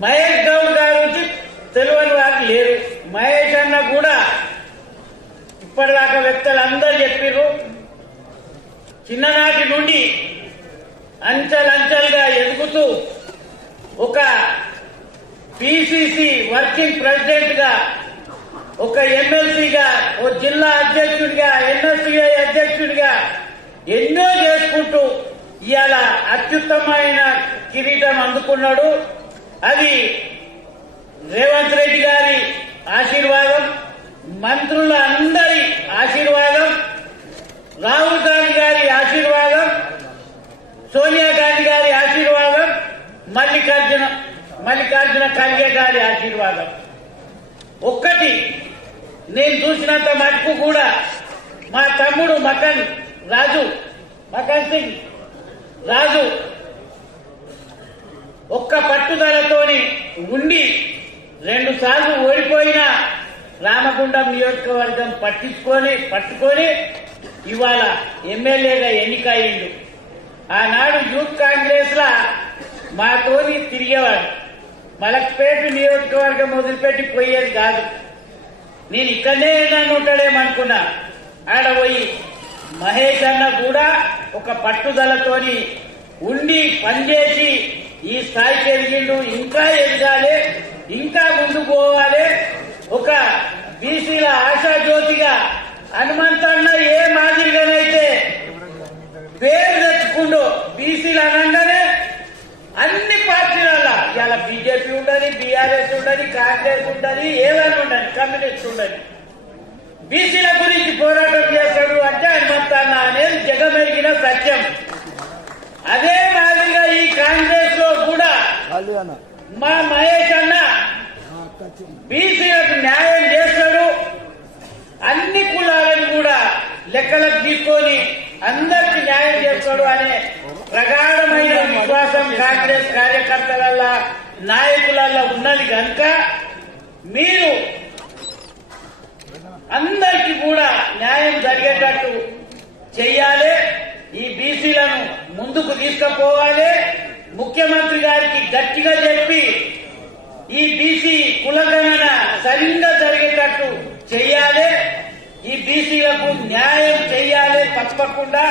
మహేష్ గౌడ్ గారు తెలియని వారు లేరు మహేష్ అన్న కూడా ఇప్పటిదాకా వ్యక్తులు అందరు చెప్పారు చిన్ననాటి నుండి అంచెలంచెలుగా ఎదుగుతూ ఒక పిసిసి వర్కింగ్ ప్రెసిడెంట్గా ఒక ఎమ్మెల్సీగా ఓ జిల్లా అధ్యక్షుడిగా ఎన్ఎస్సీఐ అధ్యక్షుడిగా ఎన్నో చేసుకుంటూ ఇవాళ అత్యుత్తమైన కిరీటం అందుకున్నాడు. అది రేవంత్ రెడ్డి గారి ఆశీర్వాదం మంత్రుల అందరి ఆశీర్వాదం రాహుల్ గాంధీ గారి ఆశీర్వాదం సోనియా గాంధీ గారి ఆశీర్వాదం మల్లికార్జున మల్లికార్జున ఖర్గే గారి ఆశీర్వాదం. ఒక్కటి నేను చూసినంత మటుకు కూడా మా తమ్ముడు మకన్ రాజు మకన్ సింగ్ రాజు ఒక్క పట్టుదలతోని ఉండి రెండు సార్లు ఓడిపోయిన రామగుండం నియోజకవర్గం పట్టించుకొని పట్టుకొని ఇవాళ ఎమ్మెల్యేగా ఎన్నికయ్యిండు. ఆనాడు యూత్ కాంగ్రెస్ లా మాతోని తిరిగేవాడు. మలక్పేట నియోజకవర్గం వదిలిపెట్టి పోయేది కాదు. నేను ఇక్కడనే నన్ను ఉంటాడేమనుకున్నా ఆడ పోయి మహేష్ అన్న కూడా ఒక పట్టుదలతోని ఉండి పనిచేసి ఈ స్థాయికి ఎదిగిండు. ఇంకా ఎదగాలి. ఇంకా ముందు పోవాలి. ఒక బీసీల ఆశాజ్యోతిగా హనుమంతన్న ఏ మాదిరిగానైతే పేరు తెచ్చుకుండు బీసీలు అనగానే అన్ని పార్టీలలో ఇలా బీజేపీ ఉండని బీఆర్ఎస్ ఉండని కాంగ్రెస్ ఉండని ఏదైనా ఉండని కమ్యూనిస్ట్ ఉండని బీసీల గురించి పోరాటం చేస్తాడు అంటే హనుమంతన్న అనేది జగమెరిగిన సత్యం అదే మాదిరిగా ఈ కాంగ్రెస్లో కూడా అన్న. మా మహేష్ అన్న బీసీలకు న్యాయం చేస్తాడు అన్ని కులాలను కూడా లెక్కలకు తీసుకొని అందరికి న్యాయం చేస్తాడు అనే ప్రగాఢమైన విశ్వాసం కాంగ్రెస్ కార్యకర్తల నాయకులల్లో ఉన్నది కనుక మీరు అందరికీ కూడా న్యాయం జరిగేటట్టు చెయ్యాలి. ఈ బీసీలను ముందుకు తీసుకుపోవాలి. ముఖ్యమంత్రి గారికి గట్టిగా చెప్పి ఈ బీసీ కులగణన సరిగ్గా జరిగేటట్టు చెయ్యాలి ఈ బీసీలకు న్యాయం చెయ్యాలి తప్పకుండా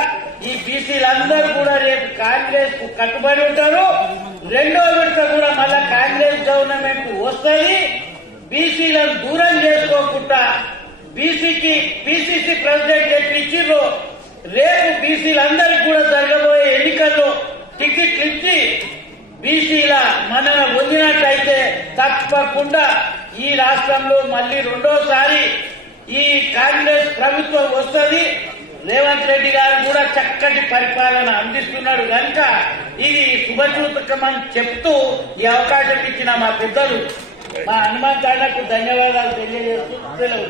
ఈ బీసీలందరూ కూడా రేపు కాంగ్రెస్కు కట్టుబడి ఉంటారు. రెండో విడత కూడా మళ్ళా కాంగ్రెస్ గవర్నమెంట్ వస్తుంది. బీసీలను దూరం చేసుకోకుండా బీసీకి పిసిసి ప్రెసిడెంట్ ఎట్లు ఇచ్చిర్రు రేపు బీసీలందరికీ మనం పొందినట్లయితే తప్పకుండా ఈ రాష్ట్రంలో మళ్ళీ రెండోసారి ఈ కాంగ్రెస్ ప్రభుత్వం వస్తుంది. రేవంత్ రెడ్డి గారు కూడా చక్కటి పరిపాలన అందిస్తున్నాడు. కనుక ఇది శుభసూతకమని చెప్తూ ఈ అవకాశం ఇచ్చిన మా పెద్దలు మా హనుమంత్ అన్నకు ధన్యవాదాలు తెలియజేస్తూ సెలవు.